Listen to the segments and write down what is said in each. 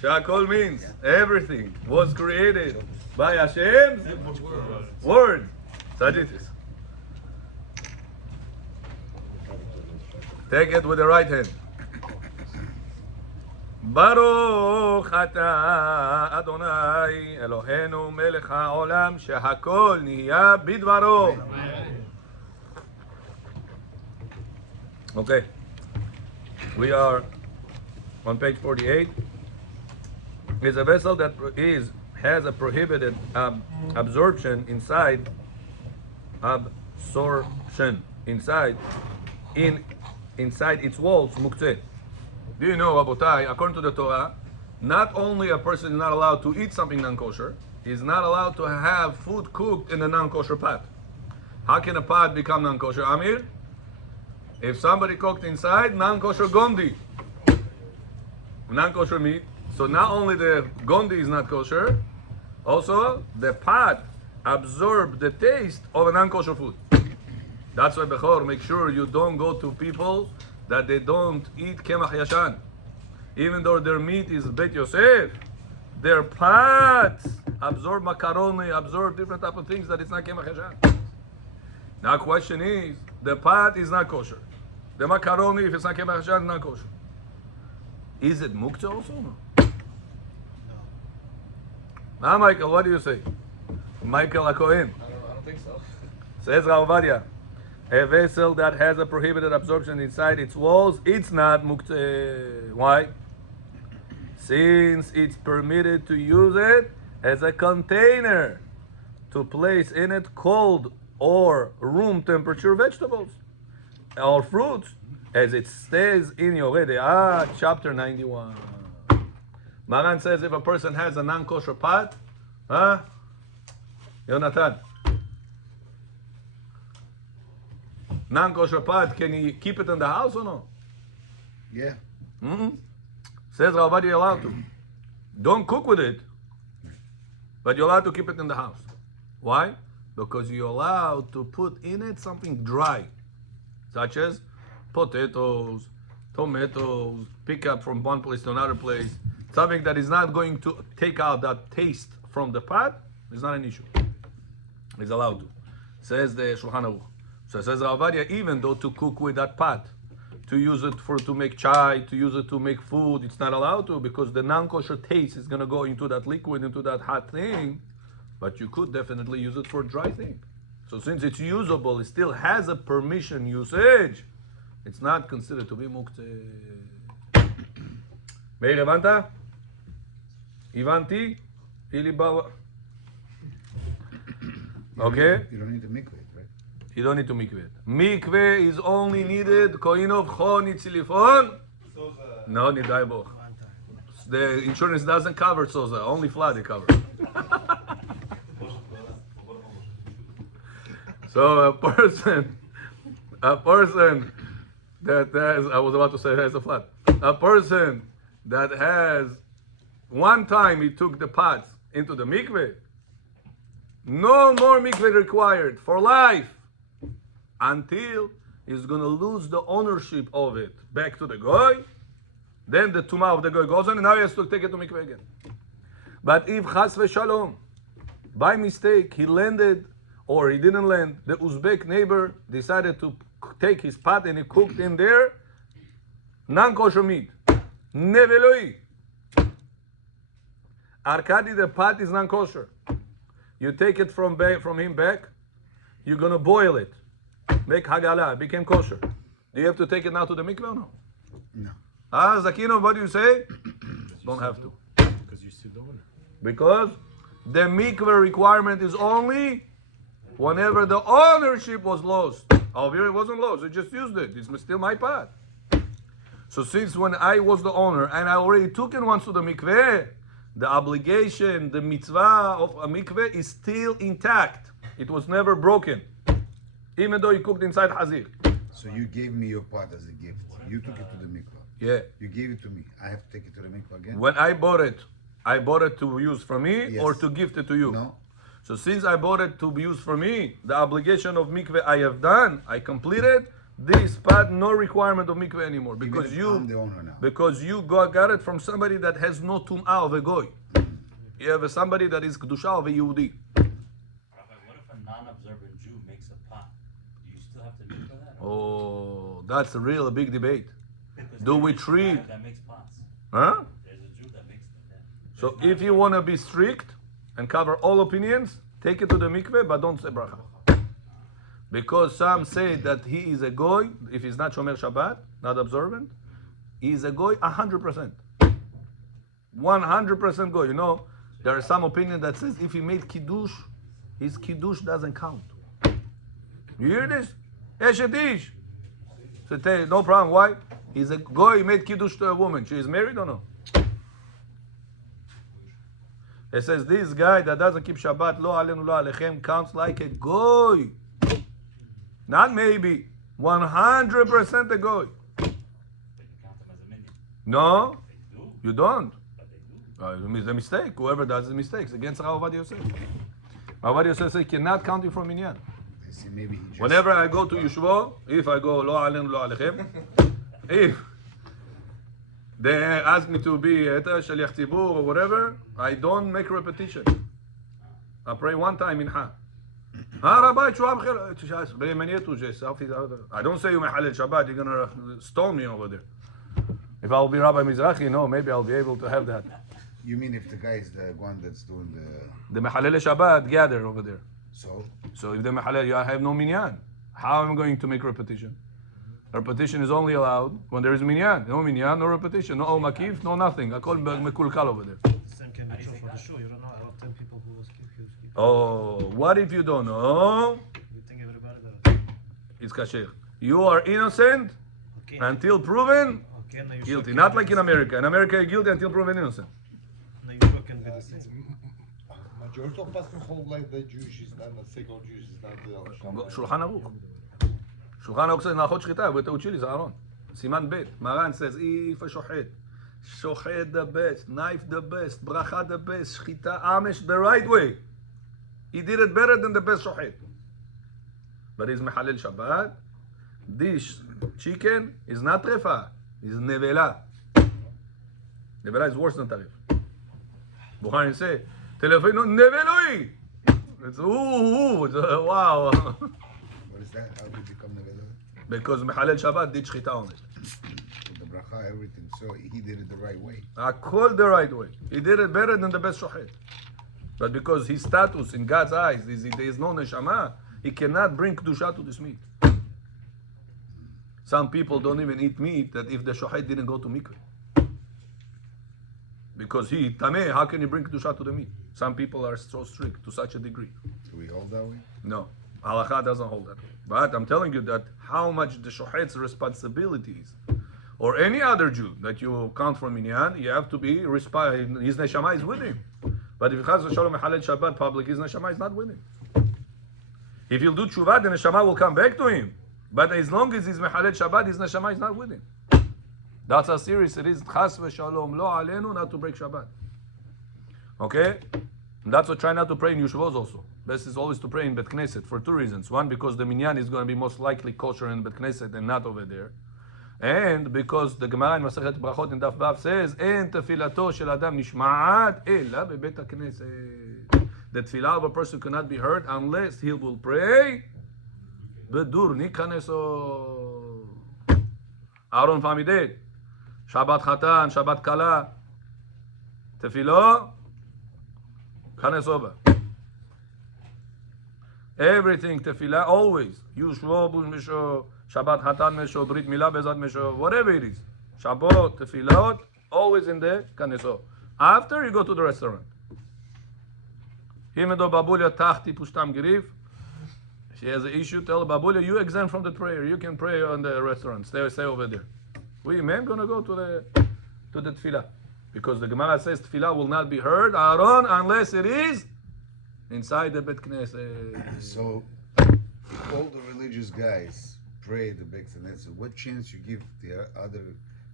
Shakol means everything was created by Hashem's word. Such it is. Take it with the right hand. Baruch ata Adonai Eloheinu melech haolam shehakol niya bidvaro. Okay. We are on page 48. Is a vessel that has a prohibited absorption inside inside its walls muktzeh. Do you know, Rabotai, according to the Torah, not only a person is not allowed to eat something non-kosher, he's not allowed to have food cooked in a non-kosher pot. How can a pot become non-kosher, Amir? If somebody cooked inside non-kosher gondi, non-kosher meat, so not only the gondi is not kosher, also the pot absorbs the taste of a non-kosher food. That's why, Bechor, make sure you don't go to people that they don't eat kemach yashan. Even though their meat is Bet Yosef, their pots absorb macaroni, absorb different type of things that it's not kemach yashan. Now question is, the pot is not kosher. The macaroni, if it's not kemach yashan, is not kosher. Is it muktzah also? No. Now, Michael, what do you say? Michael Akohen. I don't think so. Says Ovadia, a vessel that has a prohibited absorption inside its walls, it's not muktzeh. Why? Since it's permitted to use it as a container to place in it cold or room temperature vegetables or fruits, as it stays in Ovadia, chapter 91. Maran says if a person has a non-kosher pot, Yonatan, non-kosher pot, can he keep it in the house or no? Yeah. Says Rabbi, you're allowed to. Don't cook with it, but you're allowed to keep it in the house. Why? Because you're allowed to put in it something dry, such as potatoes, tomatoes, pick up from one place to another place. Something that is not going to take out that taste from the pot is not an issue. He's allowed to. Says the Shulchan Aruch. So says Ovadia, even though to cook with that pot, to use it to make chai, to use it to make food, it's not allowed to because the non-kosher taste is going to go into that liquid, into that hot thing. But you could definitely use it for a dry thing. So since it's usable, it still has a permission usage. It's not considered to be muktzeh. Meir, Levanta? Ivanti? Ilibawa? Okay? You don't need to mikveh, right? You don't need to mikveh. Mikveh is only needed koinov chon itzilifon. No, nidai boch. The insurance doesn't cover soza, only flood it covers. So a person that has, I was about to say has a flood. A person that has, one time he took the pots into the mikveh, no more mikveh required for life until he's going to lose the ownership of it back to the goy. Then the tumah of the goy goes on and now he has to take it to mikveh again. But if chas v'shalom, by mistake, he landed or he didn't land, the Uzbek neighbor decided to take his pot and he cooked in there non-kosher meat. Neveloi. Arkadi, the pot is non-kosher. You take it from him back, you're going to boil it. Make hagala, it became kosher. Do you have to take it now to the mikveh or no? No. Zakino, what do you say? Don't have to. Because you're still the owner. Because the mikveh requirement is only whenever the ownership was lost. Over here it wasn't lost, I just used it. It's still my pot. So since when I was the owner and I already took it once to the mikveh, the obligation, the mitzvah of a mikveh is still intact. It was never broken. Even though you cooked inside hazir. So you gave me your pot as a gift. You took it to the mikvah. Yeah. You gave it to me. I have to take it to the mikvah again? When I bought it to use for me Yes. or to gift it to you? No. So since I bought it to be used for me, the obligation of mikveh I have done, I completed. this spot no requirement of mikveh anymore Even because if you I'm the owner now. because you got it from somebody that has no tum'ah of a goy. You have somebody that is kedusha of a Yehudi. Rabbi, what if a non-observant Jew makes a pot? Do you still have to do for that? Oh, that's a real big debate. Because Do we there's a treat? guy that makes pots. Huh? There's a Jew that makes them. Yeah. So There's not- if you want to be strict and cover all opinions, take it to the mikveh, but don't say bracha. Because some say that he is a goy, if he's not shomer Shabbat, not observant, he is a goy 100%. 100% goy. You know, there are some opinion that says if he made kiddush, his kiddush doesn't count. You hear this? Eshet ish. So tell you, no problem. Why? He's a goy, he made kiddush to a woman. She is married or no? It says this guy that doesn't keep Shabbat, lo alenu lo alechem, counts like a goy. Not maybe. 100% a goy. But you count them as a minion. No, They do, you don't. but they do. It's a mistake. Whoever does the mistakes against Ovadia Yosef. Ovadia Yosef says cannot count you from minyan. They say maybe he just. Whenever I go to Yeshua, if I go lo alenu lo alechem, if they ask me to be shaliach tzibur or whatever, I don't make repetition. I pray one time in Ha. Rabbi, I don't say you mehalel Shabbat, you're gonna stone me over there. If I'll be Rabbi Mizrahi, no, maybe I'll be able to have that. You mean if the guy is the one that's doing the. The mehalel Shabbat gather over there. So? So if the mehalel, I have no minyan. How am I going to make repetition? Repetition is only allowed when there is minyan. No minyan, no repetition, no makif, no nothing. Akol mekulkal over there. Same can be true for the show. You don't know. I have 10 people who will skip. Oh, what if you don't know? You think everybody that. It's kasher. You are innocent Okay. until proven Okay, now you guilty. can Not be like in the America. In America, you're guilty until proven innocent. same. Now you sure can be the same. Majority of us hold like the Jewish is not the second Jewish is not the שולחן ערוך. שולחן ערוך says להלכות שחיטה, בטעות שלי זה אהרון. סימן ב', מרן says, if a שוחט. שוחט the best, knife the best, ברכה the best, שחיטה עמש the right way. He did it better than the best שוחט. But he's מחלל שבת. This chicken is not טרפה, it's נבלה. נבלה is worse than טרף. בוחרים say, טלפנו נבלוי. It's ooh, it's wow. What is that? How did it become the Vela? Because מחלל שבת did שחיטה honest. The bracha, everything. So he did it the right way. הכל the right way. He did it better than the best שוחט. But because his status in God's eyes is there is no neshama, he cannot bring kedusha to this meat. Some people don't even eat meat that if the shochet didn't go to mikveh. Because he tameh, how can he bring kedusha to the meat? Some people are so strict to such a degree. Do we hold that way? No, halakha doesn't hold that way. But I'm telling you that how much the shochet's responsibilities, or any other Jew that you count from minyan, you have to be his neshama is with him. But if Chaz v'Shalom mehalel Shabbat public, his neshama is not with him. If he'll do tshuva, the neshama will come back to him. But as long as he's mehalel Shabbat, his neshama is not with him. That's how serious it is. Chaz v'Shalom lo alenu, not to break Shabbat. Okay? And that's what try not to pray in Yeshuvos also. Best is always to pray in Bet Knesset for two reasons. One, because the minyan is going to be most likely kosher in Bet Knesset and not over there. And because the Gemara in Masechet Brachot in Daf Vav says, "En tefilato shel adam nishma'at ela bebet hakneset." The tefillah of a person cannot be heard unless he will pray bedur nikaneso. Aaron Famideh, Shabbat Chatan, Shabbat Kala, tefillah, kanesoba. Everything tefillah always. Yushvo bun misho. Shabbat Hatan Mesho, Brit Milah Bezat Mesho, whatever it is. Shabbat, Tefillot, always in the Kaneso. After you go to the restaurant. Himedo Babulia Tahti Pushtam Girif. She has an issue, tell Babulia, you exempt from the prayer. You can pray on the restaurant. Stay over there. We men gonna go to the Tefillah. Because the Gemara says Tefillah will not be heard, Aaron, unless it is inside the Bet Knesset. So, all the religious guys pray the Beit Knesset. What chance you give the other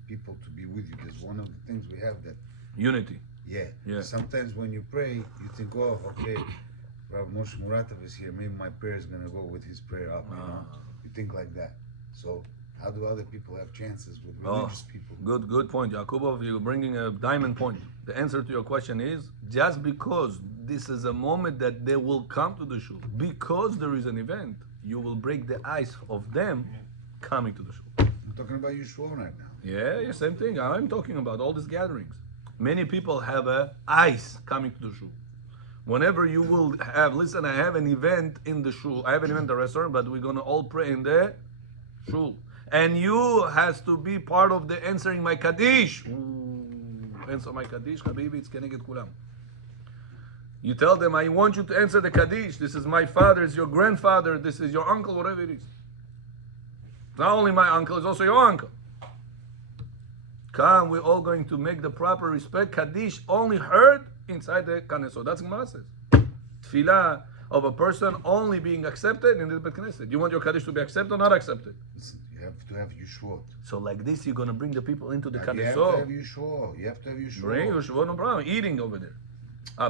people to be with you? There's one of the things we have that. Unity. Yeah. Yeah. Sometimes when you pray, you think, oh, okay, Rabbi Moshe Moretov is here. Maybe my prayer is gonna go with his prayer up. You know? You think like that. So how do other people have chances with Oh, religious people? good point, Yakubov. You're bringing a diamond point. The answer to your question is just because this is a moment that they will come to the shul, because there is an event, you will break the ice of them coming to the shul. I'm talking about Yeshua right now. Yeah, same thing. I'm talking about all these gatherings. Many people have a ice coming to the shul. Whenever you will have, listen, I have an event in the shul. I have an event in the restaurant, but we're gonna all pray in the shul. And you has to be part of the answering my Kaddish. Answer my Kaddish, Habibi, it's keneged kulam. You tell them, I want you to answer the Kaddish. This is my father, it's your grandfather, this is your uncle, whatever it is. It's not only my uncle, it's also your uncle. Come, we're all going to make the proper respect. Kaddish only heard inside the Knesset. That's Gemara says. Tefillah of a person only being accepted in the Bet Knesset. You want your Kaddish to be accepted or not accepted? Listen, you have to have Yeshua. So like this, you're going to bring the people into the You have to have Knesset. Yeshua. You have to have Yeshua. Bring Yeshua, no problem. Eating over there.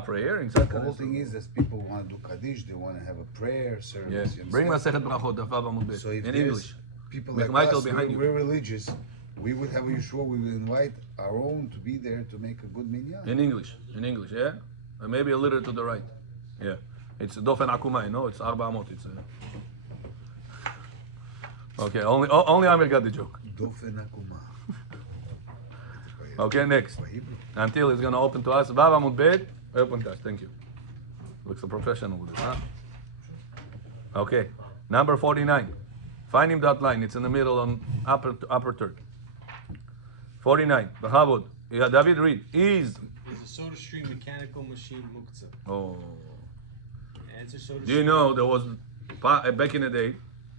Prayer inside The whole Knesset. thing is that people want to do Kaddish, they want to have a prayer service. Yes. you Bring understand? Masechet Brachot, Daf Vav Amud Bet, So if in there's English. people With like Michael us, behind you. we're religious, we would have a Yeshua, we would invite our own to be there to make a good minyan. In English, yeah? And maybe a little to the right. Yeah. It's Dofen Akumai, no? It's Arba Amot. It's Okay, only Amir got the joke. Dofen Akuma. Okay, next. For Hebrew. Until he's going to open to us. Vav Amud Bet. Open to us. Thank you. Looks a professional with this, huh? Okay. Number 49. Find him that line. It's in the middle on upper third. 49. Bechavod. Yeah, David, read. Is a soda stream mechanical machine muktzah? Oh. Answer soda Do you know there was back in the day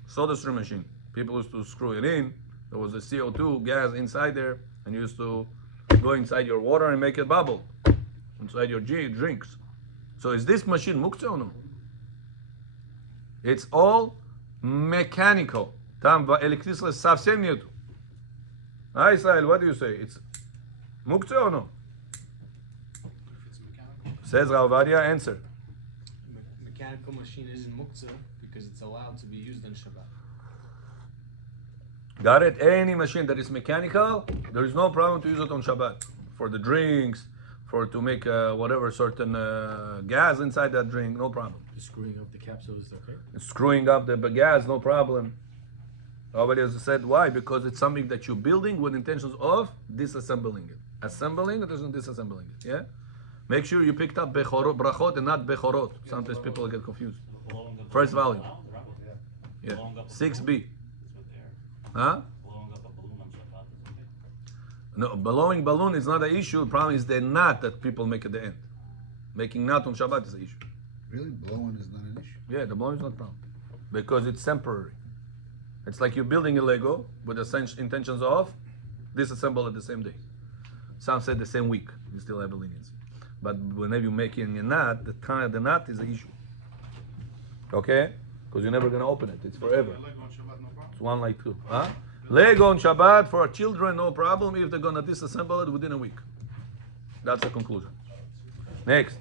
soda stream machine? People used to screw it in. There was a CO2 gas inside there, and you used to go inside your water and make it bubble inside your drinks. So is this machine muktzah or no? It's all mechanical. Tam electricity совсем нету. Israel, what do you say? It's muktzah or no? Says Ovadia, answer. Mechanical machine isn't muktzah because it's allowed to be used on Shabbat. Got it? Any machine that is mechanical, there is no problem to use it on Shabbat. For the drinks, for to make whatever certain gas inside that drink, no problem. Screwing up the capsule is okay? Screwing up the gas, no problem. Nobody has said why? Because it's something that you're building with intentions of disassembling it. Assembling it isn't disassembling it, yeah? Make sure you picked up bechorot, brachot and not bechorot. Sometimes people get confused. Blowing up First balloon value. around, Rabbi? Yeah. Blowing up a 6b. balloon is what they're- Huh? Blowing up a balloon on Shabbat is okay. No, blowing balloon is not the issue. The problem is the knot that people make at the end. Making knot on Shabbat is the issue. Really? Blowing is not an issue? Yeah, the blowing is not a problem. Because it's temporary. It's like you're building a Lego with the intentions of disassemble it the same day. Some said the same week. You still have a leniency. But whenever you're making a knot, the knot is the issue. Okay? Because you're never going to open it. It's forever. It's one like two. Huh? Lego on Shabbat for children, no problem if they're going to disassemble it within a week. That's the conclusion. Next.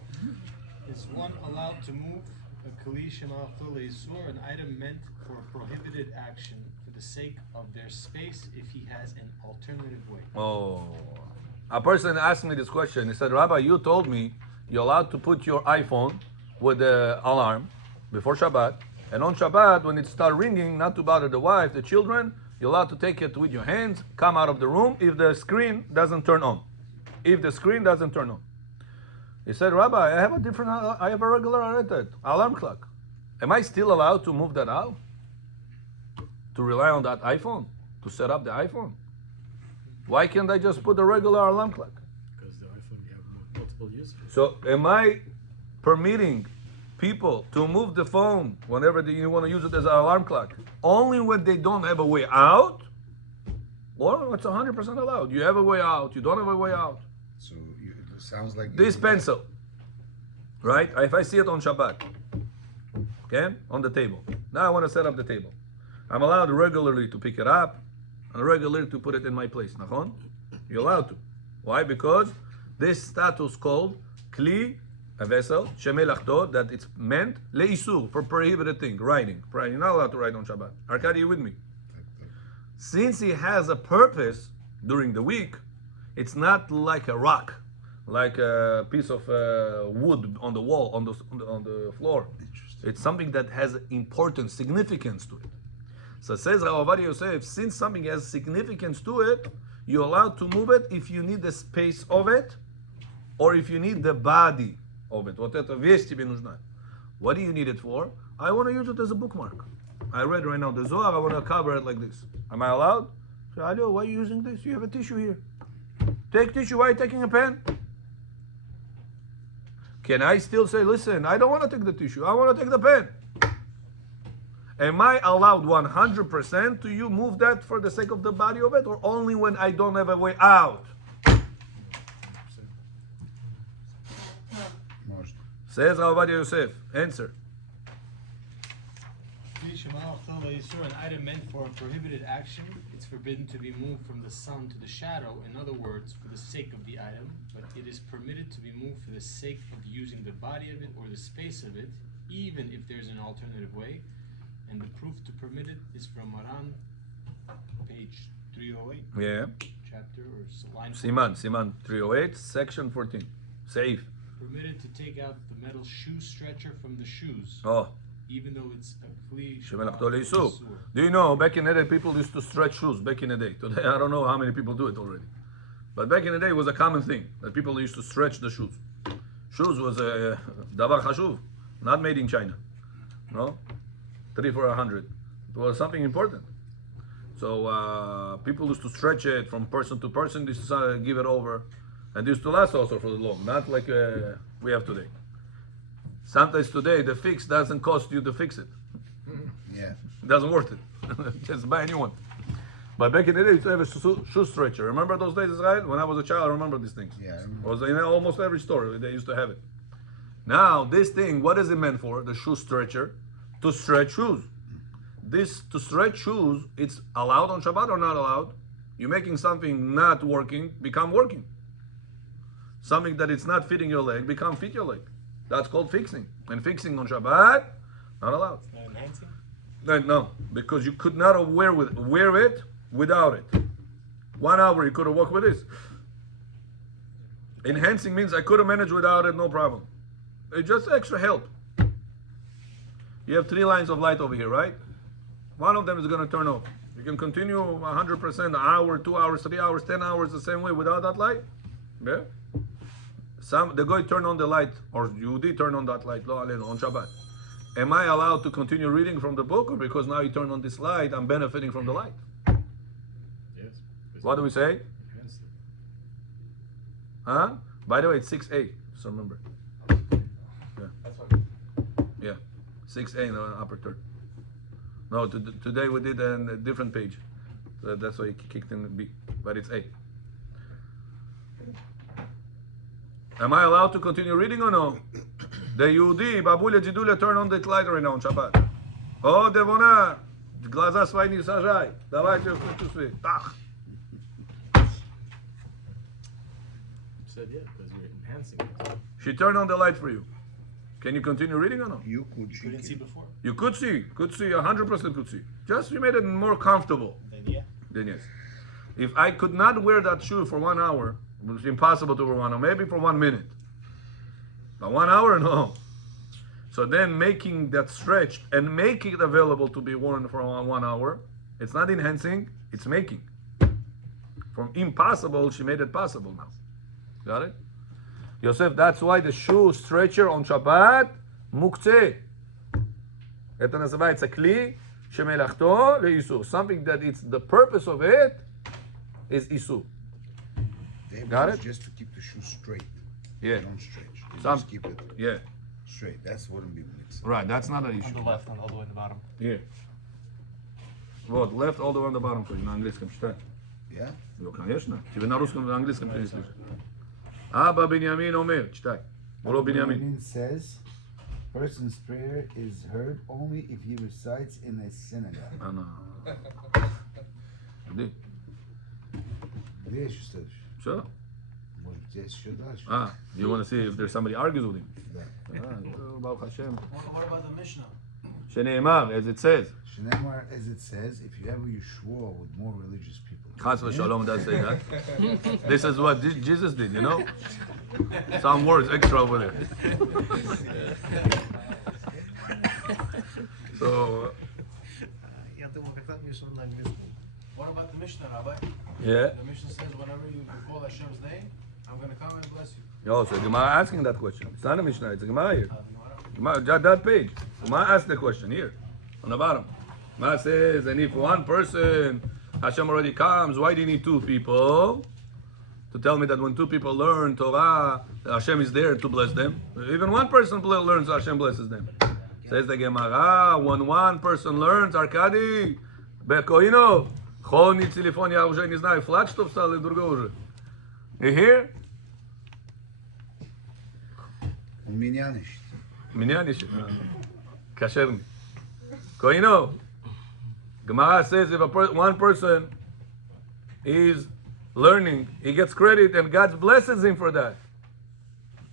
Is one allowed to move a kalish or an item meant for a prohibited action for the sake of their space if he has an alternative way? Oh. A person asked me this question. He said, Rabbi, you told me you're allowed to put your iPhone with the alarm before Shabbat. And on Shabbat, when it starts ringing, not to bother the wife, the children, you're allowed to take it with your hands, come out of the room if the screen doesn't turn on. If the screen doesn't turn on. He said, Rabbi, I have a regular alarm clock. Am I still allowed to move that out? To rely on that iPhone? To set up the iPhone? Why can't I just put a regular alarm clock? Because the iPhone, you have multiple uses. So am I permitting people to move the phone whenever you want to use it as an alarm clock only when they don't have a way out? Or it's 100% allowed. You have a way out, you don't have a way out. So it sounds like This pencil, right? If I see it on Shabbat, okay, on the table. Now I want to set up the table. I'm allowed regularly to pick it up and regularly to put it in my place. Nachon? You're allowed to. Why? Because this status called kli, a vessel, shemelachto, that it's meant leisur, for prohibited thing, writing. You're not allowed to write on Shabbat. Arkady, you with me? Since he has a purpose during the week, it's not like a rock, like a piece of wood on the wall, on the floor. It's something that has importance, significance to it. So says Rabbi Ovadia Yosef, since something has significance to it, you're allowed to move it if you need the space of it, or if you need the body of it. Вот эта вещь тебе нужна. What do you need it for? I want to use it as a bookmark. I read right now the Zohar, I want to cover it like this. Am I allowed? So, Alo, why are you using this? You have a tissue here. Take tissue, why are you taking a pen? Can I still say, listen, I don't want to take the tissue, I want to take the pen? Am I allowed 100% to you move that for the sake of the body of it, or only when I don't have a way out? Says Ovadia Yosef, answer. An item meant for a prohibited action, it's forbidden to be moved from the sun to the shadow, in other words, for the sake of the item, but it is permitted to be moved for the sake of using the body of it or the space of it, even if there's an alternative way. And the proof to permit it is from Maran, page 308. Yeah. Chapter or line. Siman 308, section 14. Saif. Permitted to take out the metal shoe stretcher from the shoes. Oh. Even though it's a kli. Do you know, back in the day, people used to stretch shoes back in the day. Today, I don't know how many people do it already. But back in the day, it was a common thing that people used to stretch the shoes. Shoes was a davar chashuv, not made in China. No? 3 for 100. It was something important. So people used to stretch it from person to person. They used to give it over. And used to last also for the long, not like we have today. Sometimes today the fix doesn't cost you to fix it. Yeah. It doesn't worth it. Just buy a new one. But back in the day, you used to have a shoe stretcher. Remember those days, Israel? When I was a child, I remember these things. Yeah, I It remember. was in almost every store. They used to have it. Now, this thing, what is it meant for? The shoe stretcher? To stretch shoes. This, to stretch shoes, it's allowed on Shabbat or not allowed? You're making something not working become working. Something that it's not fitting your leg become fit your leg. That's called fixing. And fixing on Shabbat, not allowed. Not enhancing? No, because you could not wear it without it. 1 hour you could have walked with this. Enhancing means I could have managed without it, no problem. It's just extra help. You have 3 lines of light over here, right? One of them is going to turn off. You can continue 100%, an hour, 2 hours, 3 hours, 10 hours the same way without that light. Yeah? The guy turn on the light, or Yehudi turn on that light, on Shabbat. Am I allowed to continue reading from the book, or because now you turn on this light, I'm benefiting from the light? Yes. What do we say? Enhance it. Huh? By the way, it's 6A, just remember. Yeah. That's what. Yeah. 6A in the upper third. No, today we did a different page. So that's why it kicked in B. But it's A. Am I allowed to continue reading or no? The Yehudi, Babuля Jidula, turn on the light right now on Shabbat. Oh, Devona, глаза свои не сажай. Давайте чувствуй. Тах. Said yeah, because you're enhancing it. She turned on the light for you. Can you continue reading or no? You could Couldn't see before. You could see, 100% could see. Just you made it more comfortable. Then yeah. Then yes. If I could not wear that shoe for 1 hour, it was impossible to wear 1 hour, maybe for 1 minute. But 1 hour, no. So then making that stretched and making it available to be worn for 1 hour, it's not enhancing, it's making. From impossible, she made it possible now. Got it? Yosef, that's why the shoe stretcher on Shabbat, muktzeh. Это называется кли шемелахто леису. Something that it's the purpose of it is isu. They Got want it? just to keep the shoe straight. Yeah. They don't stretch. They Some- just keep it Yeah. straight. That's what I'm being mixed. Right, that's not an On issue. the left, all the way in the bottom. Yeah. Вот, left all the way on the bottom, на английском читай. Yeah? Ну, конечно. Тебе на русском и на английском перенесли. Аба Биньямин омер, читай. Уро Биньямин. Benjamin says, person's prayer is heard only if he recites in a synagogue. Она. Иди. Где еще стоишь? Все? Может, здесь еще дальше? You want to see if there's somebody argues with him? Да. Baruch Hashem. What about the Mishnah? שנאמר, as it says. Shneimar, as it says, if you have a Yeshua with more religious people. Chas v'shalom does say that. This is what Jesus did, you know? Some words extra over there. So, What about the Mishnah, Rabbi? yeah. The Mishnah says whenever you call Hashem's name, I'm going to come and bless you. Yo, so Gemara asking that question. It's not a Mishnah, it's a Gemara here. Gemara. Gemara, that page. Gemara asked the question here, on the bottom. Gemara says, and if one person, Hashem already comes, why do you need two people? To tell me that when two people learn Torah, Hashem is there to bless them. Even one person learns, Hashem blesses them. Says the Gemara, when one person learns, Arkadi, Bekoino, Chol nic telefon, ja уже не знаю, флаг что встал и другой уже. You hear? У меня nicht. Меня не kasher. Koino. Gemara says if one person is learning, he gets credit and God blesses him for that.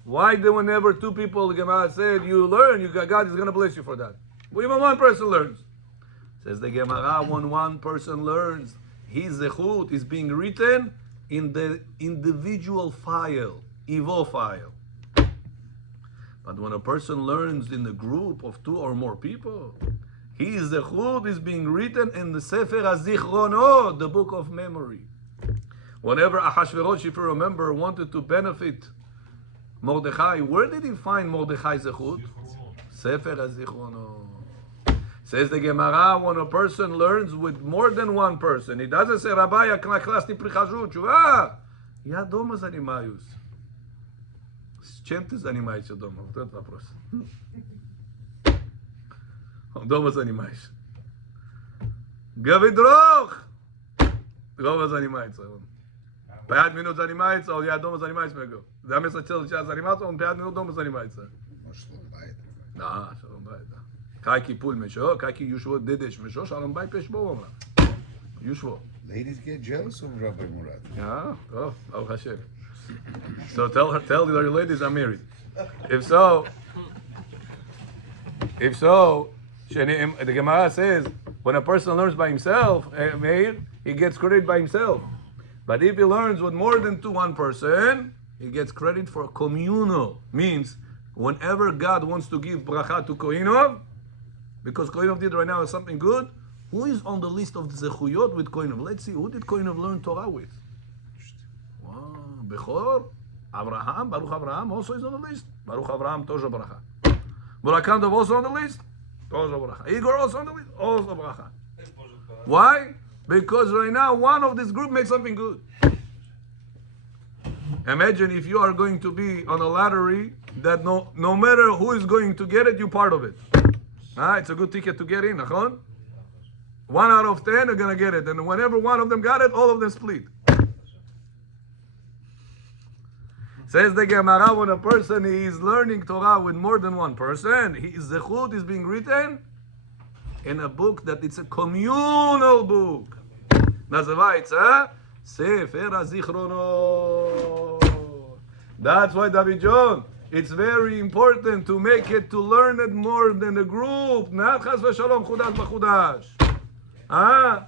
Why do whenever two people, the Gemara said, you learn, God is going to bless you for that? Well, even one person learns. Says the Gemara, when one person learns, his zechut is being written in the individual file, Evo file. But when a person learns in the group of two or more people, his zechut is being written in the Sefer HaZichronot, the book of memory. Whenever Ahashverosh, if you remember, wanted to benefit Mordechai, where did he find Mordechai's zechut? Sefer HaZichronot. Says the Gemara, when a person learns with more than one person, he doesn't say, Rabbi, я классный прихожу, чува, я дома занимаюсь. С чем ты занимаешься дома? Вот этот вопрос. Дома занимаешься. Гавидрох! Дома занимается он. 5 минут занимается, он я дома занимаюсь, могу. Да, вместо целый час заниматься, он 5 минут дома занимается. Может, ломбайт. Да, шаломбай, да. Каки пуль мешо, каки юшво дедеш мешо, шаломбай пешбо омра. Юшво. Ladies get jealous of Rabbi Moretov. Yeah, oh, Baruch Hashem. So tell your ladies I'm married. If so, the Gemara says when a person learns by himself, Meir, he gets credit by himself. But if he learns with more than one person, he gets credit for communal. Means whenever God wants to give bracha to Kohenov, because Kohenov did right now something good, who is on the list of the Zechuyot with Kohenov? Let's see, who did Kohenov learn Torah with? Wow, Bechor, Abraham, Baruch Abraham also is on the list. Baruch Abraham, тоже bracha. Barakandov also on the list, тоже bracha. Igor also on the list, also bracha. Why? Because right now one of this group makes something good. Imagine if you are going to be on a lottery that no matter who is going to get it, you're part of it. It's a good ticket to get in, nachon? 1 out of 10 are going to get it. And whenever one of them got it, all of them split. Says the Gemara, when a person is learning Torah with more than one person, his zechut is being written in a book that it's a communal book. Nazывается Sefer HaZichronot. That's why, David John, it's very important to make it, to learn it more than a group. Not chas v'shalom, chudash b'chudash. Rabbi,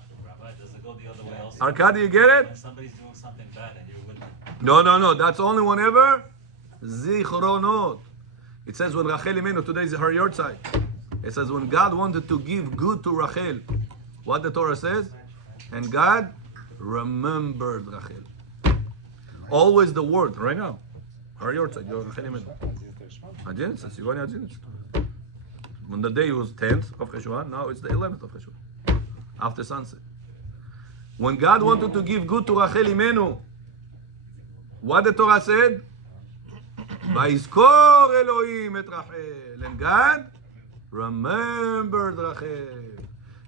does it go the other way also? Arkady, you get it? When somebody's doing something bad and you're with them. No. That's only whenever Zichronot. It says when Rachel Imenu, today is her yahrzeit. It says when God wanted to give good to Rachel, what the Torah says? And God remembered Rachel. Always the word, right now. Her yahrzeit, Rachel Imenu. 11, сегодня 11. When the day was 10th of Cheshvan, now it's the 11th of Cheshvan. After sunset. When God wanted to give good to Rachel Imenu, what the Torah said? Vayizkor Elohim et Rachel. And God remembered Rachel.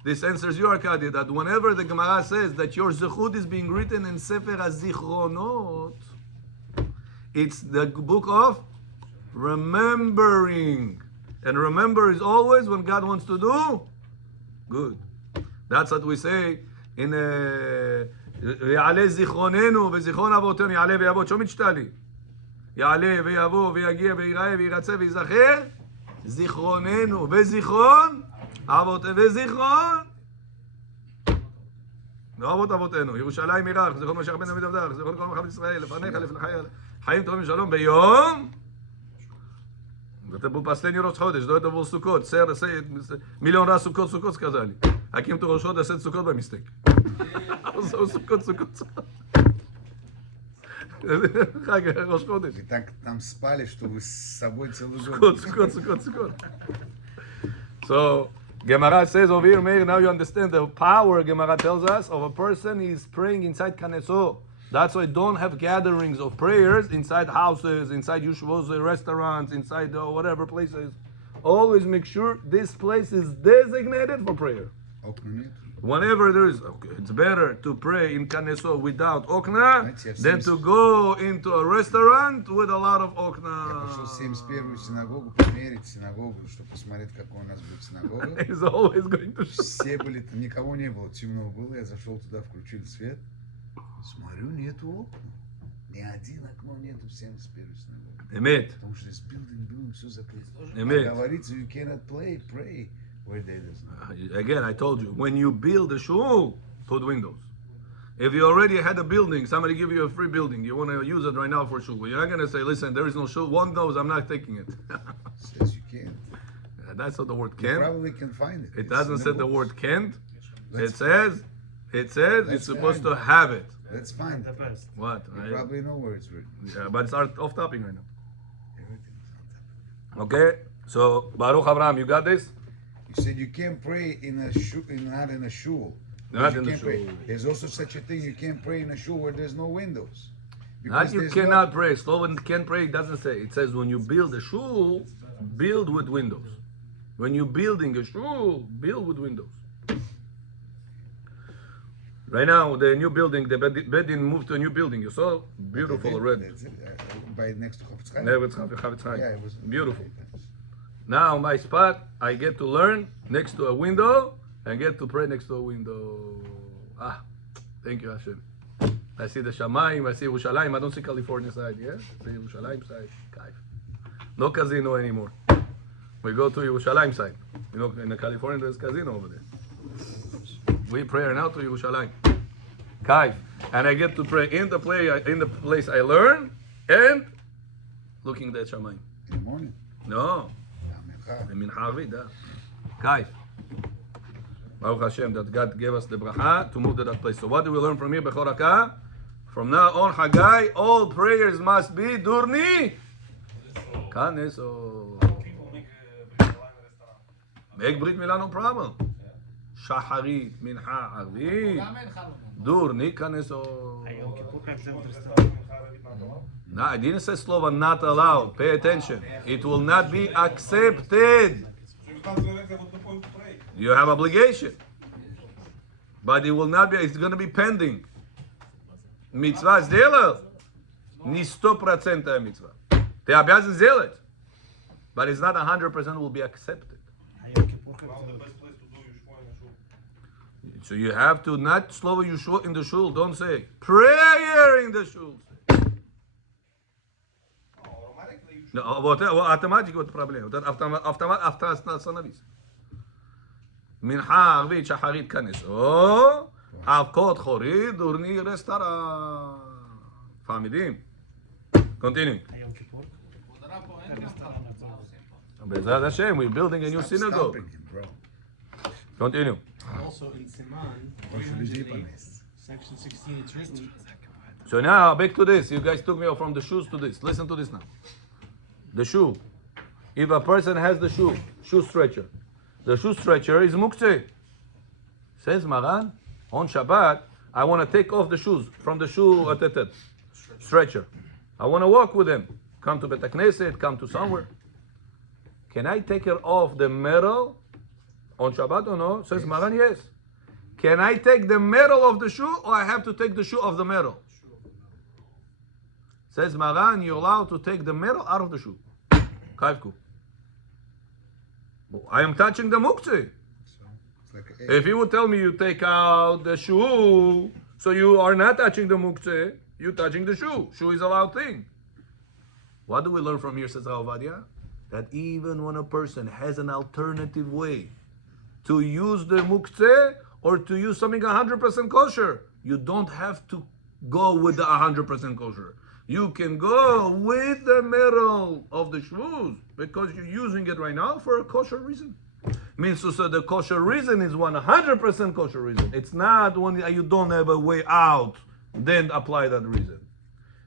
This answers you, Arkady, that whenever the Gemara says that your zechut is being written in Sefer HaZichronot, it's the book of remembering. And remember is always when God wants to do good. That's what we say in יעלה זיכרוננו וזיכרון אבותינו יעלה ויבוא. שומעים שתלי? יעלה ויבוא ויגיע ויראה וירצה ויזכר זיכרוננו וזיכרון אבות וזיכרון. לא אבות אבותינו, ירושלים ירח, זכרון משיח בן דוד עבדך, זכרון כל מלכות ישראל, לפניך, לפניך, חיים טובים ושלום ביום. Это был последний Рош Ходеш, до этого был Суккот. Миллион раз Суккот сказали. А кем-то Рош Ходеш, это Суккот by mistake. Суккот. Хаг Рош Ходеш. Вы так там спали, что вы с собой целый год. Суккот. So, Gemara says over here, Meir, now you understand the power, Gemara tells us, of a person is praying inside Kaneso. That's why don't have gatherings of prayers inside houses, inside yeshivos, restaurants, inside whatever places. Always make sure this place is designated for prayer. Whenever there is, it's better to pray in Kaneso without okna than to go into a restaurant with a lot of okna. Пошел 71-ю синагогу, померить синагогу, чтобы посмотреть, какой у нас будет синагога. He's always going to Все были, там никого не было, темно было. Я зашел туда, включил свет. Смотрю, нету окна. Ни один окно нету в 71-ю синагогу. Эмет. Потому что здесь билдинг, все закрыто. Эмет. Говорится, you cannot pray where there is. Again, I told you, when you build a shul, put windows. If you already had a building, somebody give you a free building, you want to use it right now for shul. You're not going to say, listen, there is no shul. One knows I'm not taking it. Says you can't. That's not the word You can't. probably can find it. It doesn't say the word can't. Let's- It says it's Let's supposed find to it. have it. Let's find The it. best. What? You probably know where it's written. Yeah, but it's off topic right now. Everything's on top. Okay? So, Baruch Abraham, you got this? You said you can't pray in a shul, not in a shul. Not You in the can't pray. shul. There's also such a thing. You can't pray in a shul where there's no windows. Not you there's cannot pray. Slovan can pray, it doesn't say. It says when you build a shul, build with windows. When you're building a shul, build with windows. Right now, the new building, the Bedin moved to a new building. You saw? Beautiful red. That's it. By next to Chofetz Chaim. Yeah, Yeah, it was beautiful. Now, my spot, I get to learn next to a window and get to pray next to a window. Ah, thank you, Hashem. I see the Shamayim, I see Yerushalayim. I don't see California side, yeah? I see Yerushalayim side. Kaif. No casino anymore. We go to Yerushalayim side. You know, in California, there's casino over there. We pray now to Yerushalayim. Kaif. And I get to pray in the place I learn and looking at Shamayim. in the morning. No. Mincha. I mean, Harvida. Kaif. Baruch Hashem, that God gave us the bracha to move to that place. So what do we learn from here, Bechor Hakah? From now on, Haggai, all prayers must be Durni. Kaneso. Make Brit Milah, no problem. Shacharit, Mincha, Arvit. Durni, Kaneso. No, I didn't say Slova not allowed. Pay attention. It will not be accepted. You have obligation. But it will not be, it's going to be pending. Mitzvah сделал, не 100% mitzvah. Ты обязан сделать. But it's not 100% will be accepted. So you have to not slow you in the shul. Don't say prayer in the shul. No, вот автоматически вот проблема. Вот автомат остановись. Минха, Арвит, Шахарит, Канесо, Авкот, Хорид, Durni, Restaurant. Famidim. Continue. Bezrat Hashem, we're building a new Stop synagogue. stopping him, bro. Continue. Also in Siman Or should we deep on 308, this? section 16, it's written, So now, back to this. You guys took me from the shoes to this. Listen to this now. The shoe. If a person has the shoe stretcher, the shoe stretcher is muktzeh. Says Maran, on Shabbat, I want to take off the shoes from the shoe stretcher. I want to walk with them. Come to Bet HaKnesset, come to somewhere. Can I take it off the metal on Shabbat or no? Says Maran, yes. Can I take the metal of the shoe or I have to take the shoe of the metal? Says Maran, you're allowed to take the metal out of the shoe. Kaivku. I am touching the muktzeh. So, it's like a If you would tell me you take out the shoe, so you are not touching the muktzeh, you're touching the shoe. Shoe is a allowed thing. What do we learn from here, says Ovadia? That even when a person has an alternative way to use the muktzeh or to use something 100% kosher. You don't have to go with the 100% kosher. You can go with the metal of the shvuz because you're using it right now for a kosher reason. Means to say the kosher reason is 100% kosher reason. It's not when you don't have a way out, then apply that reason.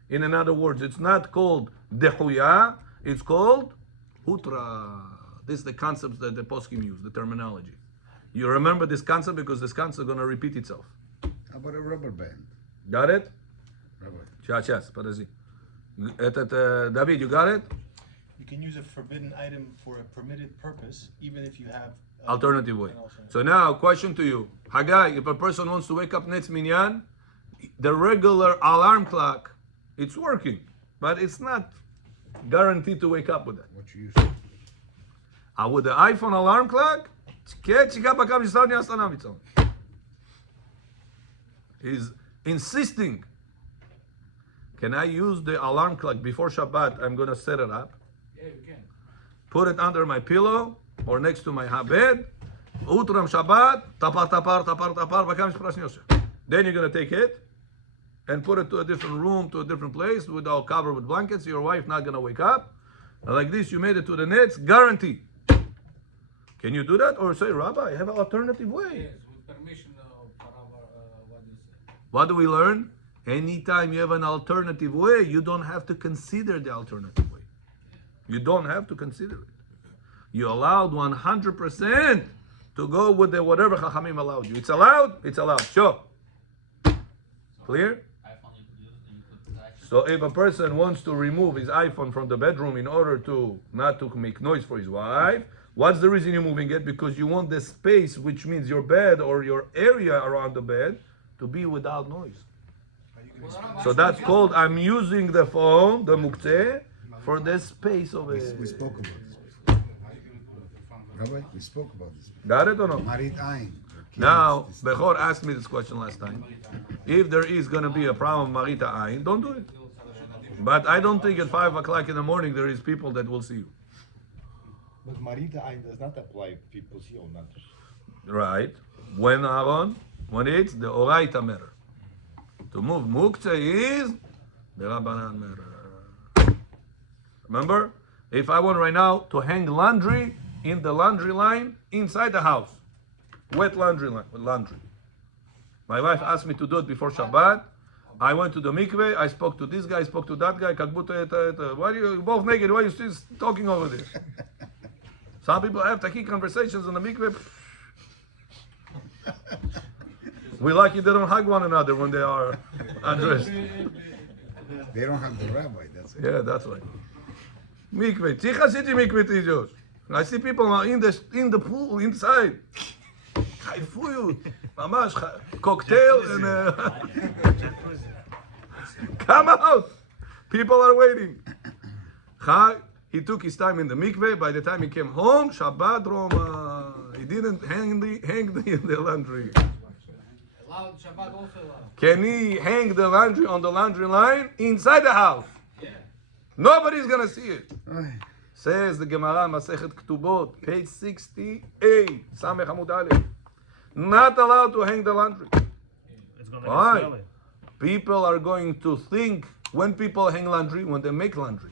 In other words, it's not called dehuya, it's called hutra. This is the concepts that the poskim use, the terminology. You remember this concept because this concept is going to repeat itself. How about a rubber band? Got it? Rubber. Сейчас, подожди. David, you got it? You can use a forbidden item for a permitted purpose, even if you have Alternative way. an alternative. So now, question to you. Hagai, if a person wants to wake up Netz Minyan, the regular alarm clock, it's working, but it's not guaranteed to wake up with that. What you use? With the iPhone alarm clock, he's insisting. Can I use the alarm clock before Shabbat? I'm going to set it up. Yeah, you can. Put it under my pillow or next to my bed. Utram Shabbat, tapar, tapar, tapar, tapar, vakam shprashnyosh. Then you're going to take it and put it to a different room, to a different place, without covered with blankets. Your wife not going to wake up. And like this, you made it to the nets, guarantee. Can you do that? Or say, Rabbi, I have an alternative way. Yes, with permission of what you say. What do we learn? Anytime you have an alternative way, you don't have to consider the alternative way. You don't have to consider it. You allowed 100% to go with the whatever Chachamim allowed you. It's allowed? It's allowed. Sure. Clear? iPhone you could use and you could actually. So if a person wants to remove his iPhone from the bedroom in order to not to make noise for his wife, what's the reason you're moving it? Because you want the space, which means your bed or your area around the bed, to be without noise. So that's called, I'm using the phone, the muktzeh, for the space of it. We spoke about this. Rabbi, we spoke about this. Got it or no? Marit Ayin. Now, Bechor asked me this question last time. If there is going to be a problem, Marita Ayin, don't do it. But I don't think at 5 o'clock in the morning there is people that will see you. But Marita Ain does not apply if people see or not. Right. When, Aaron? When it's the Oraita matter. To move muktzeh is the Rabbanan matter. Remember? If I want right now to hang laundry in the laundry line inside the house, wet laundry line with laundry. My wife asked me to do it before Shabbat. I went to the mikveh. I spoke to this guy. Spoke to that guy. Why are you both naked? Why are you still talking over this? Some people have to keep conversations in the mikveh. We're lucky they don't hug one another when they are undressed. They don't have the rabbi, that's it. Yeah, that's right. Mikveh. Tzicha city mikveh tijos. I see people are in the pool inside. Haifuyu. Mamash. Cocktail and come out. People are waiting. He took his time in the mikveh. By the time he came home, Shabbat Roma. He didn't hang the laundry. Allowed Shabbat also allowed. Can he hang the laundry on the laundry line inside the house? Yeah. Nobody's gonna see it. Ay. Says the Gemara, Masechet Ketubot, page 68, Samech Amud Aleph. Not allowed to hang the laundry. It's gonna Why? get smelly. People are going to think when people hang laundry, when they make laundry.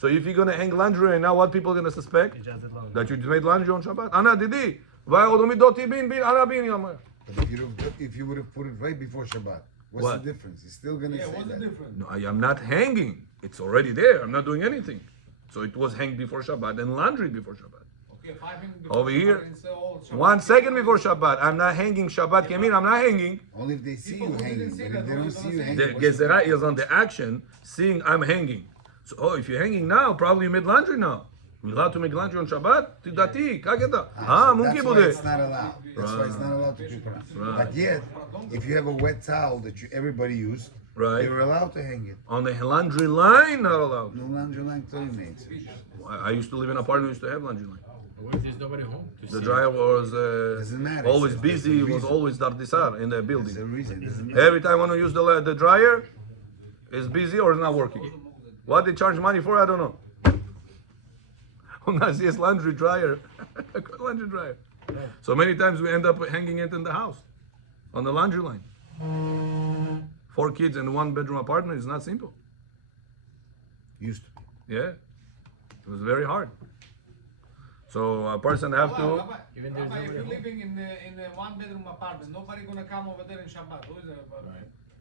So if you're gonna hang laundry right now, what people are gonna suspect? It just did long. That you made laundry on Shabbat. Ana didi, va'odomidoti bin ana bin yamar. But if you would have put it right before Shabbat, what's What? the difference? He's still gonna Yeah, say what's the that. difference? No, I am not hanging. It's already there. I'm not doing anything. So it was hanged before Shabbat and laundry before Shabbat. Okay, 5 minutes before Over here, Shabbat and say, oh, Shabbat. 1 second before Shabbat. I'm not hanging. Shabbat came in. I'm not hanging. Only if they see People you who hanging. didn't But see if that, they those don't who see don't you see hanging, The what's the Gezerah is on the action, seeing I'm hanging. So, oh, if you're hanging now, probably you made laundry now. You're allowed to make laundry on Shabbat? Tidati, kageta. Ah, So munki that's why bude. it's not allowed. That's why it's not allowed to people. But yet, if you have a wet towel that everybody used, Right. you're allowed to hang it. On the laundry line, not allowed. No laundry line till you made. I used to live in an apartment, used to have laundry line. What if there's nobody home to The see? dryer was Doesn't matter. always There's a busy, was reason. always dardisar in the There's a building. reason. Doesn't matter. Every time I want to use the dryer, it's busy or it's not working. What they charge money for, I don't know. Unless it's laundry dryer. Laundry dryer. So many times we end up hanging it in the house, on the laundry line. 4 kids in a 1-bedroom apartment is not simple. Used to be. Yeah, it was very hard. So a person have to. Rabbi, Even there's Rabbi, if nobody you're home. living in a 1-bedroom apartment, nobody gonna come over there in Shabbat. Who is it?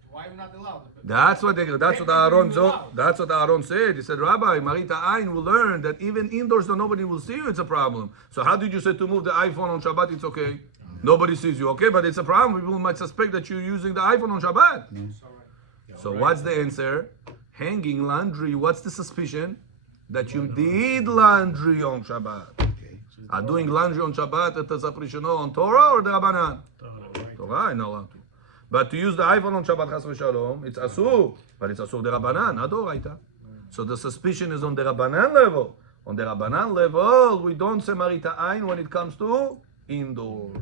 Why are you not allowed? That's what Aaron said. He said, Rabbi, Marita Ayin will learn that even indoors, nobody will see you. It's a problem. So how did you say to move the iPhone on Shabbat? It's okay. Nobody sees you. Okay, but it's a problem. People might suspect that you're using the iPhone on Shabbat. So what's the answer? Hanging laundry. What's the suspicion? That you did laundry on Shabbat. Okay. Are doing laundry on Shabbat at the Zaprishano on Torah or the Rabbanan? Torah, I'm not allowed to. But to use the iPhone on Shabbat Chas v'Shalom, it's asur, but it's asur the Rabbanan, not Oraita. So the suspicion is on the Rabbanan level. On the Rabbanan level, we don't say Marita Ayin when it comes to indoors.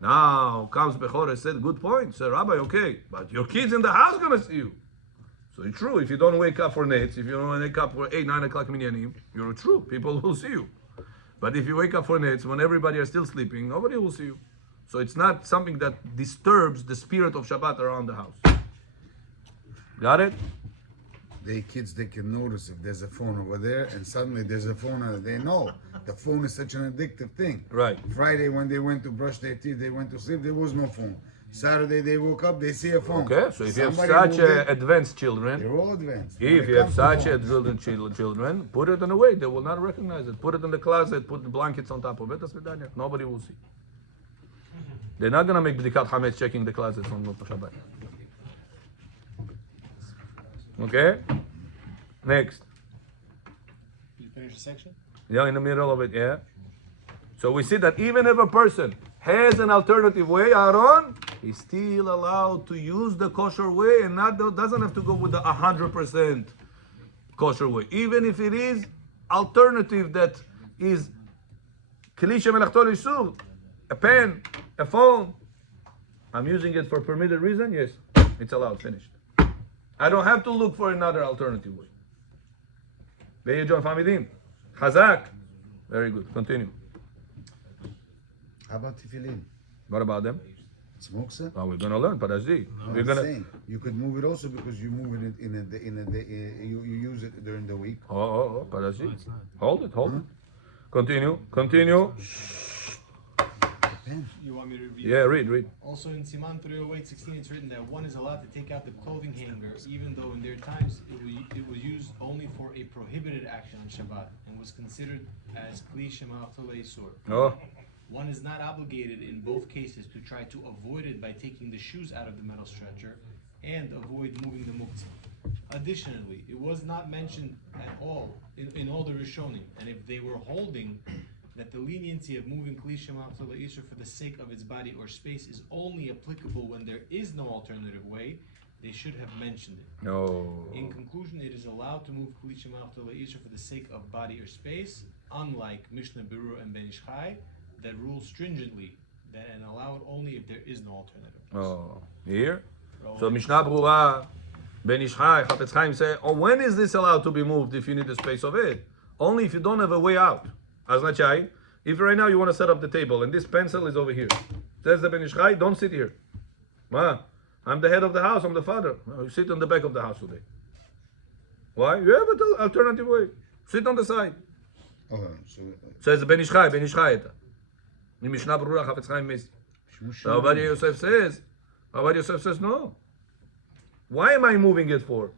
Now comes Bechor and said, good point. Say, Rabbi, okay, but your kids in the house gonna see you. So it's true. If you don't wake up for nets, if you don't wake up for 8, 9 o'clock minyanim, you're true. People will see you. But if you wake up for nets when everybody is still sleeping, nobody will see you. So it's not something that disturbs the spirit of Shabbat around the house. Got it? They kids, they can notice if there's a phone over there, and suddenly there's a phone, and they know the phone is such an addictive thing. Right. Friday, when they went to brush their teeth, they went to sleep, there was no phone. Saturday, they woke up, they see a phone. Okay, so if you have Somebody such moved it, advanced children, they're all advanced. When if it you have comes to such phones. children, put it in a way they will not recognize it. Put it in the closet, put the blankets on top of it. That's Vidanya. Nobody will see. They're not gonna make bdikat hametz checking the closets on Shabbat. Okay. Next. Did you finish the section? Yeah, in the middle of it. Yeah. So we see that even if a person has an alternative way, Aaron, he's still allowed to use the kosher way and doesn't have to go with the 100% kosher way. Even if it is alternative that is klisha melachto l'isur, a pen, a phone. I'm using it for permitted reason. Yes, it's allowed. Finished. I don't have to look for another alternative way. Very John Famidim. Chazak. Very good. Continue. How about tefillin? What about them? Smoke set? Oh, we're gonna learn, Parajdi. We're I'm gonna. saying, you could move it also because you move it you use it during the week. Oh, Parajdi. Hold it. Continue. You want me to read? Yeah, read. Also in Siman 308:16, it's written that one is allowed to take out the clothing hanger, even though in their times it was used only for a prohibited action on Shabbat and was considered as kli shema'achto le'isur. Oh, One is not obligated in both cases to try to avoid it by taking the shoes out of the metal stretcher and avoid moving the muktzah. Additionally, it was not mentioned at all in all the Rishonim, and if they were holding that the leniency of moving kli shema'achto le'isur for the sake of its body or space is only applicable when there is no alternative way, they should have mentioned it. no. In conclusion, it is allowed to move kli shema'achto le'isur for the sake of body or space, unlike Mishnah Berurah and Ben Ish Chai, that rules stringently that and allow it only if there is no alternative. Oh, here. So Mishnah Berurah, Ben Ish Chai, Chafetz Chaim say, oh, when is this allowed to be moved if you need the space of it? Only if you don't have a way out. As Nachai, if right now you want to set up the table and this pencil is over here, says the Ben Ish Chai, don't sit here. Ma, I'm the head of the house, I'm the father. No, you sit on the back of the house today. Why? You have an alternative way. Sit on the side. Oh, so Says the Ben Ish Chai eta. In Mishnah Berurah, Chafetz Chaim Mesi. So Ovadia Yosef says, no. Why am I moving it for?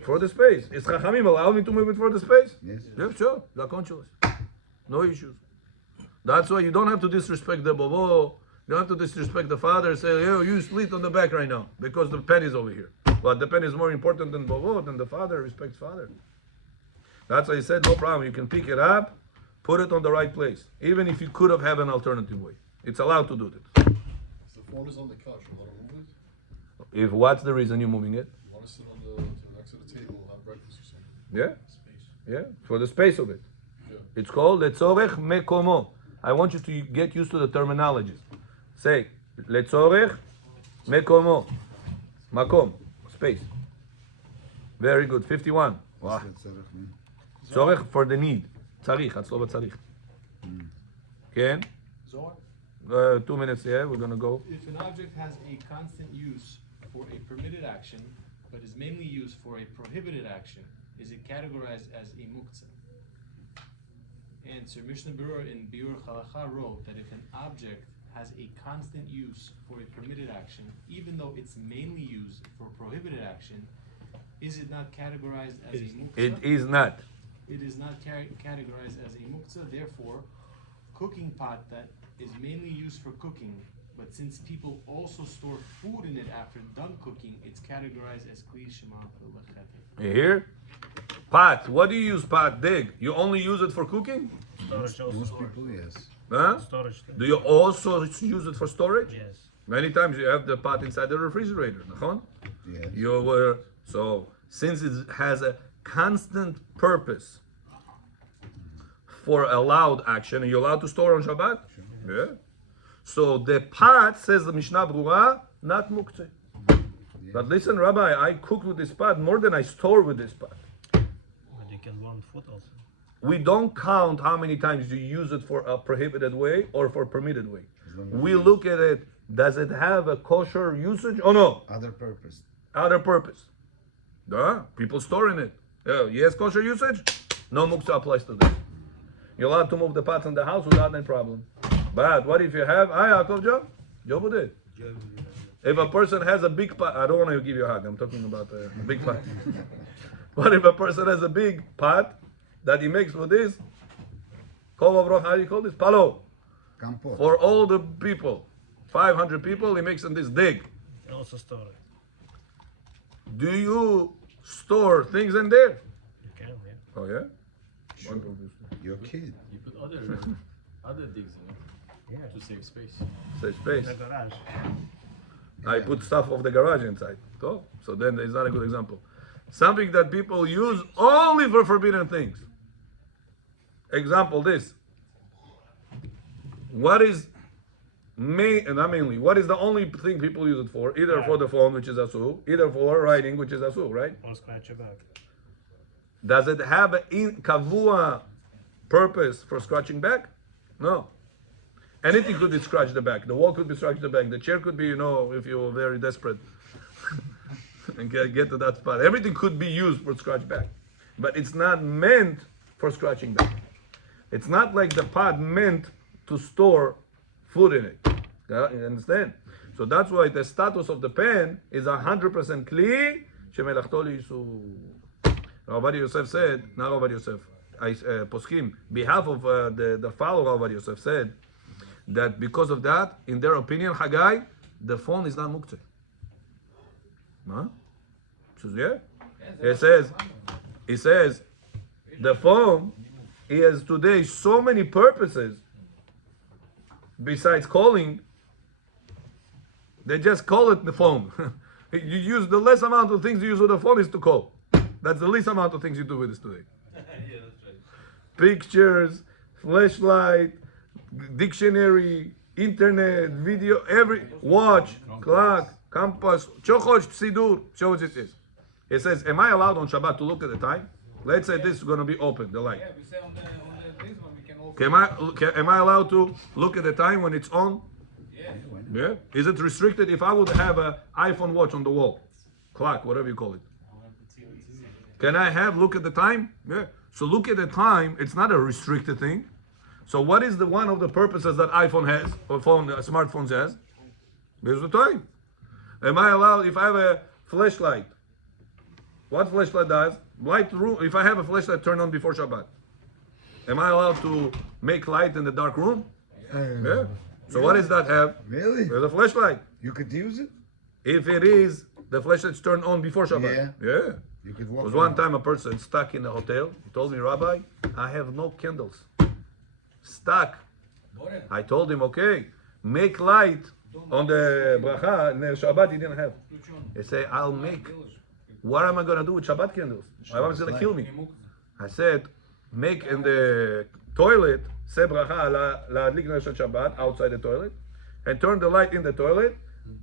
For the space. Is Chachamim allow me to move it for the space? Yes. Yeah, sure. Zakon choice. No issues. That's why you don't have to disrespect the bobo. You don't have to disrespect the father. Say, yo, you sleep on the back right now because the pen is over here. But the pen is more important than bobo, than the father respects father. That's why he said, no problem. You can pick it up, put it on the right place. Even if you could have had an alternative way. It's allowed to do that. If the phone is on the couch, you want to move it? If what's the reason you're moving it? You want to sit on the next to the table, have breakfast or something. Yeah? Space. Yeah, for the space of it. Yeah. It's called letzorech mekomo. I want you to get used to the terminologies. Say letzorech mekomo. Makom, space. Very good. 51. Wow. Tzorech for the need. Tzarich, הצלוב הצריך. Ken? Zohar? 2 minutes, yeah, we're gonna go. If an object has a constant use for a permitted action, but is mainly used for a prohibited action, is it categorized as a muktzah? Answer: Mishnah Berurah in Biur Halacha wrote that if an object has a constant use for a permitted action, even though it's mainly used for prohibited action, is it not categorized as a muktzah? It is not. It is not categorized as a muktzah. Therefore, cooking pot that is mainly used for cooking, but since people also store food in it after done cooking, it's categorized as kli shema l'cheteh. You hear? Pot. What do you use pot? Dig. You only use it for cooking? Most people, yes. Huh? Storage too. Do you also use it for storage? Yes. Many times you have the pot inside the refrigerator. Nachon? Yes. You were so since it has a constant purpose for allowed action, are you allowed to store on Shabbat? Yeah. So the pot, says the Mishnah Berurah, not muktzeh. But listen, Rabbi, I cook with this pot more than I store with this pot. But you can burn food also. We don't count how many times you use it for a prohibited way or for permitted way. We look at it, does it have a kosher usage or no? Other purpose. Other purpose. Duh, people storing it. Yes, kosher usage? No muktzah applies to this. You're allowed to move the pots in the house without any problem. But what if you have, Yaakov Job? Job would it. If a person has a big pot, I don't want to give you a hug, I'm talking about a big pot. What if a person has a big pot that he makes with this, how do you call this? Palo. Compost. For all the people, 500 people, he makes in this dig. You can also store it. Do you store things in there? You can, yeah. Oh yeah? Your kid. You put other digs in it Yeah. to save space. Save space. In the garage. I put stuff of the garage inside. So then it's not a good example. Something that people use only for forbidden things. Example this. What is not mainly, what is the only thing people use it for? Either for the phone, which is asur, either for writing, which is asur, right? Or scratch your back. Does it have a kavua purpose for scratching back? No. Anything could be scratched the back. The wall could be scratched the back. The chair could be, if you're very desperate and get to that spot. Everything could be used for scratch back. But it's not meant for scratching back. It's not like the pot meant to store food in it. Yeah, you understand? So that's why the status of the pan is 100% kli shemelachto li'isu. Rabbi Yosef said, not Rabbi Yosef, Poskim, behalf of the follower of Rabbi Yosef said that because of that, in their opinion, Haggai, the phone is not muktzeh. Huh? Says, yeah. He says, the phone, he has today so many purposes besides calling. They just call it the phone. You use the less amount of things you use with the phone is to call. That's the least amount of things you do with this today. Yeah, that's right. Pictures, flashlight, dictionary, internet, video, watch, clock, compass, chochoch, sidur, show what it is. It says, am I allowed on Shabbat to look at the time? Let's say this is going to be open, the light. Yeah, we say on the this one we can also. Am I allowed to look at the time when it's on? Yeah. Yeah. Is it restricted if I would have an iPhone watch on the wall? Clock, whatever you call it. Can I look at the time? Yeah. So look at the time, it's not a restricted thing. So what is one of the purposes that iPhone has, or smartphones has? Here's the time. Am I allowed, if I have a flashlight, what flashlight does? Light room. If I have a flashlight turned on before Shabbat, am I allowed to make light in the dark room? Yeah. So what does that have? Really? There's a flashlight. You could use it? If it is, the flashlight's turned on before Shabbat. Yeah. You could There walk was one around. time a person stuck in a hotel. He told me, Rabbi, I have no candles. Stuck. I told him, okay, make light on the bracha, and the Shabbat he didn't have. He said, I'll make. What am I going to do with Shabbat candles? My mom is going to kill me. I said, make in the toilet, say bracha להדליק נר של Shabbat outside the toilet, and turn the light in the toilet.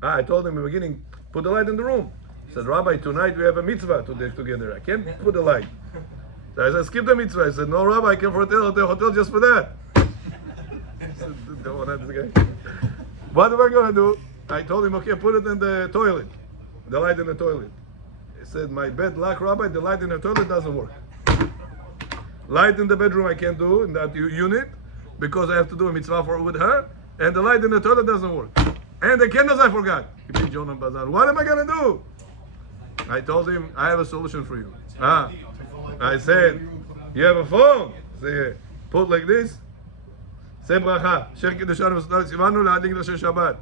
I told him in the beginning, put the light in the room. He said, Rabbi, tonight we have a mitzvah to do together. I can't put the light. So I said, skip the mitzvah. I said, no, Rabbi, I can hotel just for that. this guy. What am I gonna do? I told him, okay, put it in the toilet. The light in the toilet. He said, my bed lock, Rabbi, the light in the toilet doesn't work. Light in the bedroom I can't do in that unit because I have to do a mitzvah with her, and the light in the toilet doesn't work. And the candles I forgot. What am I gonna do? I told him, I have a solution for you. I said, you have a phone? Say, put like this. Say bracha. Shabbat.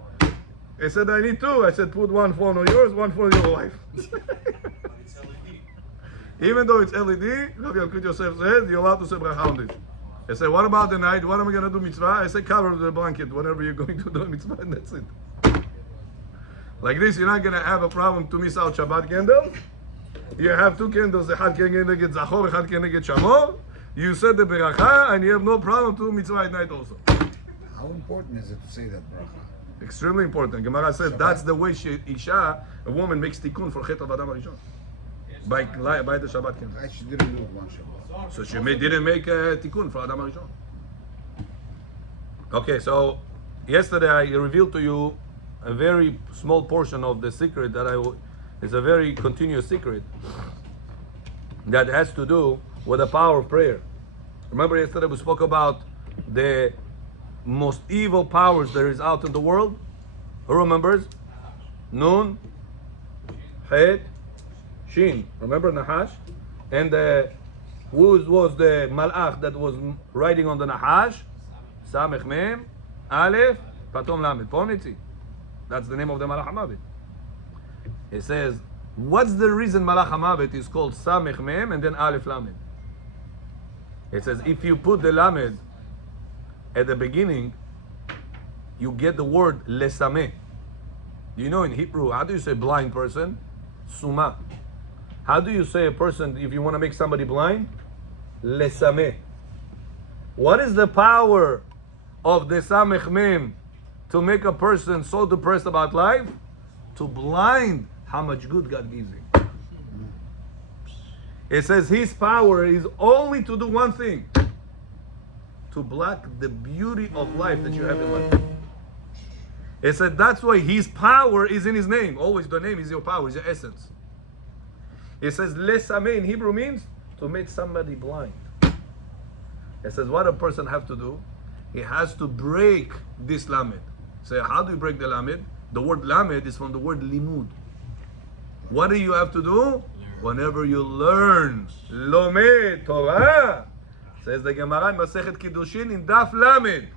He said, I need two. I said, put one phone on yours, one phone on your wife. Even though it's LED, Rabbi Yalkut Yosef says, you're allowed to say bracha on this. I said, what about the night? What am I going to do mitzvah? I said, cover the blanket whenever you're going to do mitzvah, and that's it. Like this, you're not going to have a problem to miss out Shabbat candles. You have two candles, echad keneged zachor, echad keneged shamor. You said the beracha, and you have no problem to do mitzvah at night also. How important is it to say that bracha? Extremely important. Gemara says that's the way Isha, a woman, makes tikkun for chet of Adam Arishon. By the Shabbat candle. She didn't do it one Shabbat. So she didn't make a tikkun for Adam Arishon. Okay, so yesterday I revealed to you a very small portion of the secret that is a very continuous secret that has to do with the power of prayer. Remember yesterday we spoke about the most evil powers there is out in the world? Who remembers? Nun, Het, Shin. Remember Nahash? And who was the Malach that was riding on the Nahash? Samech Mem, Aleph, Patom Lamed. Ponitzi. That's the name of the Malach HaMavet. It says, what's the reason Malach HaMavet is called Samech Mem and then Aleph Lamed? It says, if you put the Lamed at the beginning, you get the word Lesameh. You know in Hebrew, how do you say blind person? Suma. How do you say a person, if you want to make somebody blind? Lesameh. What is the power of the Samech Mem to make a person so depressed about life? To blind how much good God gives him. It says his power is only to do one thing. To block the beauty of life that you have in life. It said that's why his power is in his name. Always the name is your power, is your essence. It says lesameh in Hebrew means to make somebody blind. It says what a person have to do? He has to break this lamed. Say, how do you break the lamed? The word lamed is from the word limud. What do you have to do? Whenever you learn lomed Torah, says the Gemara in Masechet Kiddushin in Daf Lamed.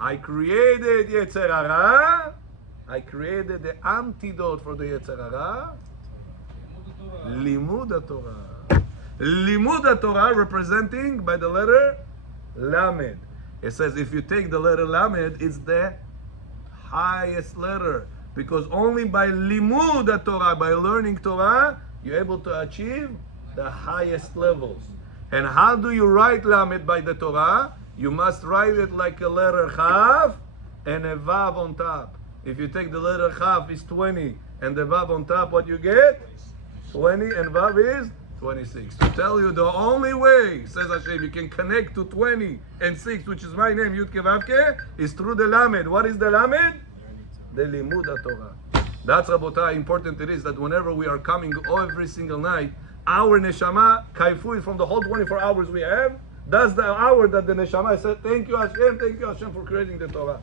I created Yetzer Hara. I created the antidote for the Yetzer Hara. Limud Torah. Limud Torah representing by the letter Lamed. It says if you take the letter Lamed, it's the highest letter. Because only by Limud Torah, by learning Torah, you're able to achieve the highest levels. And how do you write Lamed by the Torah? You must write it like a letter Chaf and a Vav on top. If you take the letter Chaf is 20 and the Vav on top, what you get? 20 and Vav is 26. To tell you the only way, says Hashem, you can connect to 20 and 6, which is my name, Yudke Vavke, is through the Lamed. What is the Lamed? The Limud Torah. That's Rabotai, important it is that whenever we are coming every single night, our neshama, kaifu is from the whole 24 hours we have. That's the hour that the neshama said, thank you Hashem for creating the Torah.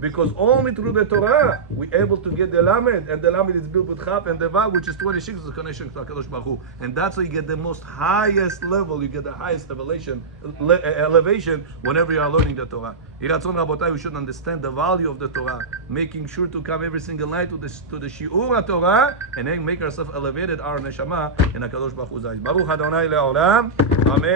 Because only through the Torah we're able to get the Lamed, and the Lamed is built with Chaf and the Vav, which is 26, is the connection to HaKadosh Baruch Hu. And that's how you get the most highest level, you get the highest elevation whenever you are learning the Torah. Iratzon Rabotai, we should understand the value of the Torah, making sure to come every single night to the Shiur Torah, and then make ourselves elevated, our neshama, in HaKadosh Baruch Hu's eyes. Baruch Adonai Le'olam. Amen.